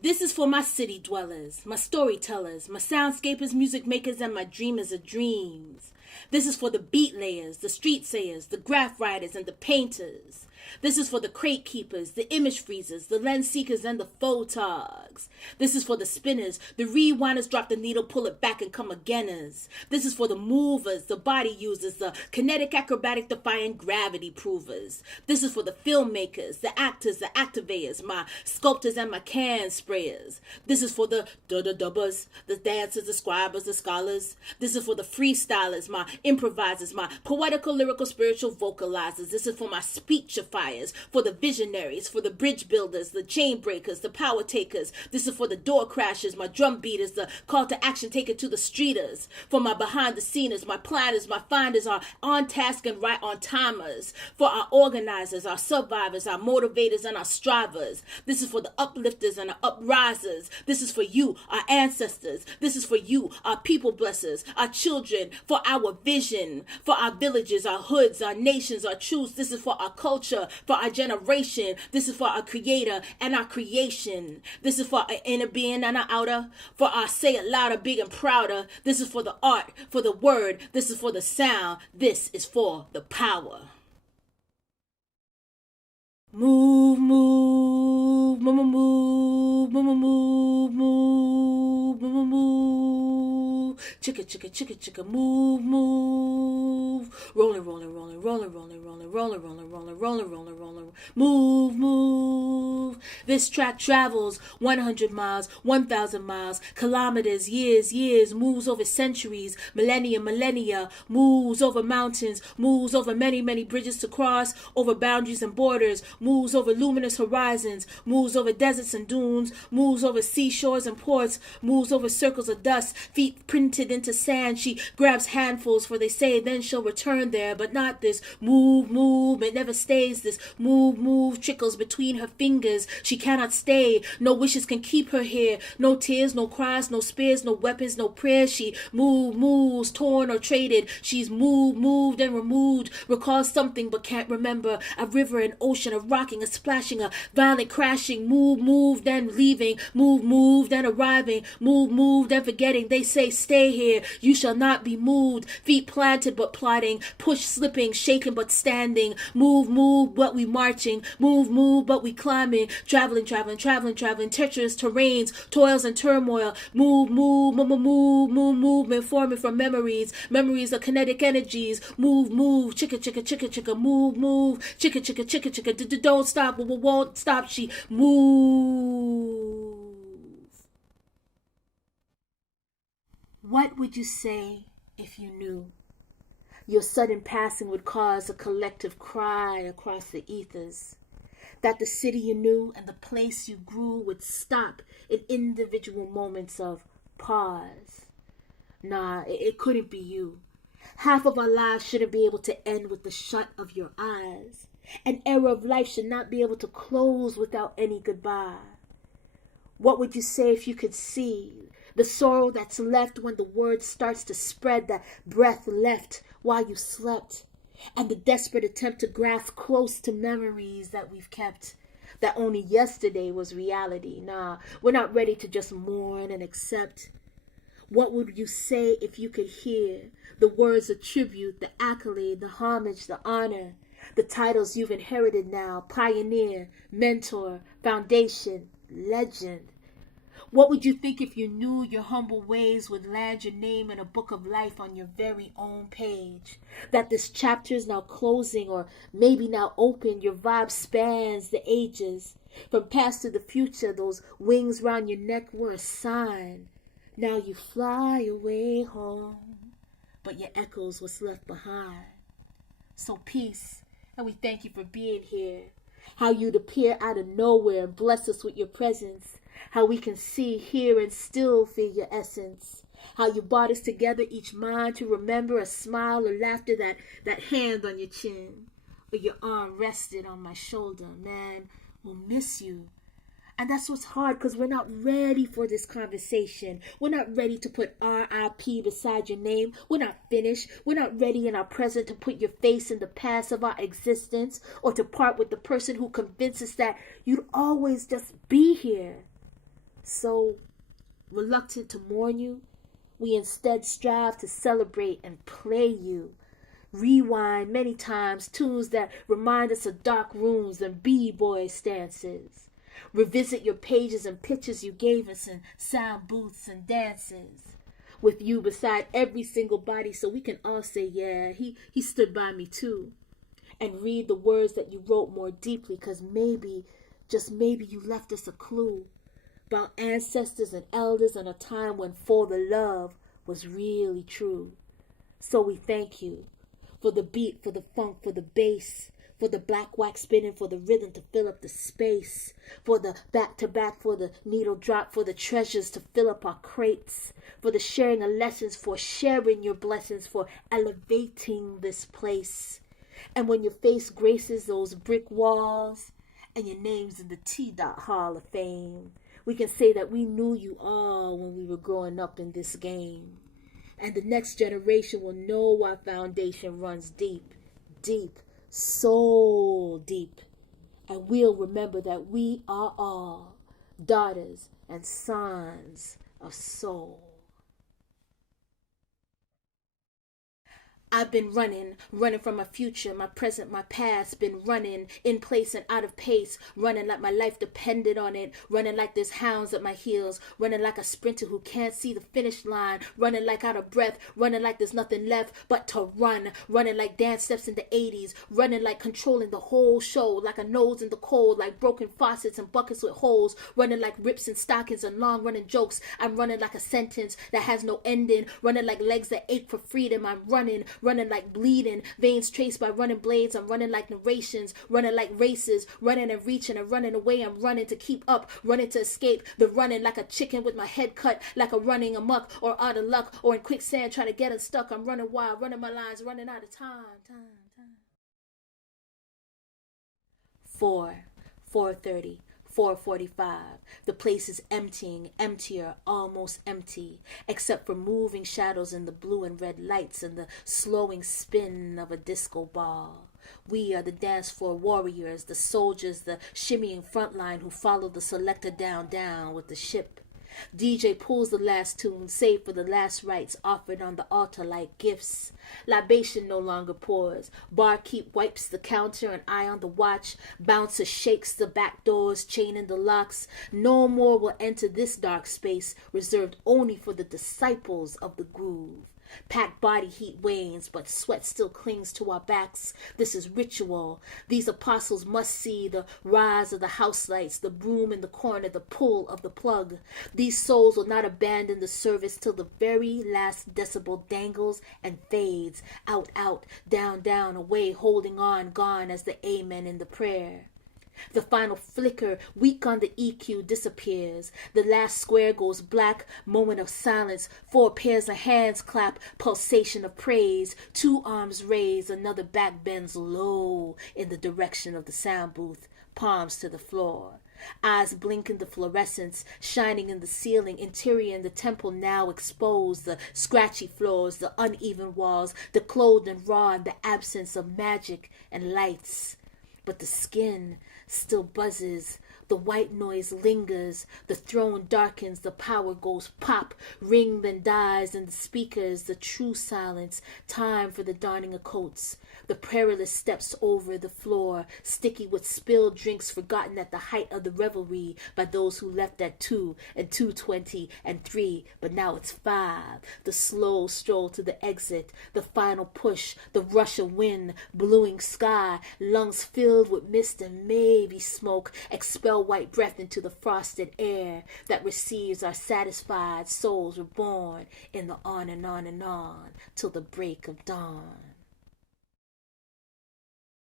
This is for my city dwellers, my storytellers, my soundscapers, music makers, and my dreamers of dreams. This is for the beat layers, the street sayers, the graph writers, and the painters. This is for the crate keepers, the image freezers, the lens seekers, and the photogs. This is for the spinners, the rewinders, drop the needle, pull it back, and come againers. This is for the movers, the body users, the kinetic acrobatic defying gravity provers. This is for the filmmakers, the actors, the activators, my sculptors, and my can sprayers. This is for the dubbers, the dancers, the scribers, the scholars. This is for the freestylers, my improvisers, my poetical, lyrical, spiritual vocalizers. This is for my speechifiers, for the visionaries, for the bridge builders, the chain breakers, the power takers. This is for the door crashers, my drum beaters, the call to action taken to the streeters. For my behind the sceners, my planners, my finders, our on task and right on timers. For our organizers, our survivors, our motivators, and our strivers. This is for the uplifters and our uprisers. This is for you, our ancestors. This is for you, our people blessers, our children, for our vision, for our villages, our hoods, our nations, our truths. This is for our culture, for our generation. This is for our creator and our creation. This is for our inner being and our outer. For our say it louder, big and prouder. This is for the art, for the word. This is for the sound. This is for the power. Move, move, move, move, move, move, move, move, move. Chicka, chicka, chicka, chicka, move, move. Rolling, rolling, rolling, rolling, rolling, rolling, rolling, rolling, rolling, rolling, rolling, rolling. Move, move. This track travels 100 miles, 1,000 miles, kilometers, years, years, moves over centuries, millennia, millennia, moves over mountains, moves over many, many bridges to cross, over boundaries and borders, moves over luminous horizons, moves over deserts and dunes, moves over seashores and ports, moves over circles of dust, feet printed into sand. She grabs handfuls, for they say then she'll return there, but not this move, move. It never stays. This move, move trickles between her fingers. She cannot stay. No wishes can keep her here. No tears, no cries, no spears, no weapons, no prayers. She moves, torn or traded. She's moved and removed. Recalls something but can't remember. A river, an ocean, a rocking, a splashing, a violent crashing. Moved and leaving. Moved and arriving. Moved and forgetting. They say stay here. You shall not be moved. Feet planted but plodding. Push slipping, shaken but standing. Move, but we marching. Move, but we climbing. Traveling. Treacherous terrains, toils and turmoil. Movement forming from memories. Memories of kinetic energies. Move, chicka, move, chicka. Don't stop, won't stop. She move. What would you say if you knew your sudden passing would cause a collective cry across the ethers? That the city you knew and the place you grew would stop in individual moments of pause. Nah, it couldn't be you. Half of our lives shouldn't be able to end with the shut of your eyes. An era of life should not be able to close without any goodbye. What would you say if you could see the sorrow that's left when the word starts to spread, that breath left while you slept? And the desperate attempt to grasp close to memories that we've kept, that only yesterday was reality. Nah, we're not ready to just mourn and accept. What would you say if you could hear the words of tribute, the accolade, the homage, the honor, the titles you've inherited now: pioneer, mentor, foundation, legend? What would you think if you knew your humble ways would land your name in a book of life on your very own page? That this chapter is now closing, or maybe now open. Your vibe spans the ages. From past to the future, those wings round your neck were a sign. Now you fly away home, but your echoes what's left behind. So peace, and we thank you for being here. How you'd appear out of nowhere and bless us with your presence. How we can see, hear, and still feel your essence. How you brought us together, each mind to remember, a smile or laughter, that hand on your chin, or your arm rested on my shoulder. Man, we'll miss you. And that's what's hard, because we're not ready for this conversation. We're not ready to put R.I.P. beside your name. We're not finished. We're not ready in our present to put your face in the past of our existence, or to part with the person who convinced us that you'd always just be here. So, reluctant to mourn you, we instead strive to celebrate and play you. Rewind many times tunes that remind us of dark rooms and b-boy stances. Revisit your pages and pictures you gave us in sound booths and dances. With you beside every single body so we can all say, yeah, he stood by me too. And read the words that you wrote more deeply, because maybe, just maybe, you left us a clue about ancestors and elders in a time when for the love was really true. So we thank you for the beat, for the funk, for the bass, for the black wax spinning, for the rhythm to fill up the space, for the back-to-back, for the needle drop, for the treasures to fill up our crates, for the sharing of lessons, for sharing your blessings, for elevating this place. And when your face graces those brick walls and your name's in the T-Dot Hall of Fame, we can say that we knew you all when we were growing up in this game. And the next generation will know our foundation runs deep, deep, so deep. And we'll remember that we are all daughters and sons of soul. I've been running from my future, my present, my past, been running in place and out of pace, running like my life depended on it, running like there's hounds at my heels, running like a sprinter who can't see the finish line, running like out of breath, running like there's nothing left but to run, running like dance steps in the 80s, running like controlling the whole show, like a nose in the cold, like broken faucets and buckets with holes, running like rips and stockings and long running jokes. I'm running like a sentence that has no ending, running like legs that ache for freedom. I'm running like bleeding, veins traced by running blades. I'm running like narrations, running like races, running and reaching and running away. I'm running to keep up, running to escape the running, like a chicken with my head cut, like a running amok or out of luck or in quicksand trying to get unstuck. I'm running wild, running my lines, running out of time. 4:30. 4:45. The place is emptying, emptier, almost empty, except for moving shadows in the blue and red lights and the slowing spin of a disco ball. We are the dance floor warriors, the soldiers, the shimmying front line who follow the selector down with the ship. DJ pulls the last tune, save for the last rites offered on the altar like gifts. Libation no longer pours. Barkeep wipes the counter, an eye on the watch. Bouncer shakes the back doors, chaining the locks. No more will enter this dark space, reserved only for the disciples of the groove. Packed body heat wanes, but sweat still clings to our backs. This is ritual. These apostles must see the rise of the house lights, the broom in the corner, the pull of the plug. These souls will not abandon the service till the very last decibel dangles and fades. Out, down, away, holding on, gone as the amen in the prayer. The final flicker, weak on the EQ, disappears. The last square goes black, moment of silence. 4 pairs of hands clap, pulsation of praise. 2 arms raised, another back bends low in the direction of the sound booth, palms to the floor. Eyes blink in the fluorescence, shining in the ceiling, interior in the temple now exposed, the scratchy floors, the uneven walls, the clothed and raw in the absence of magic and lights. But the skin still buzzes, the white noise lingers, the throne darkens, the power goes pop, ring then dies in the speakers, the true silence, time for the donning of coats. The perilous steps over the floor, sticky with spilled drinks forgotten at the height of the revelry by those who left at 2 and 2:20 and 3, but now it's 5. The slow stroll to the exit, the final push, the rush of wind, bluing sky, lungs filled with mist and maybe smoke, expel white breath into the frosted air that receives our satisfied souls reborn in the on and on and on till the break of dawn.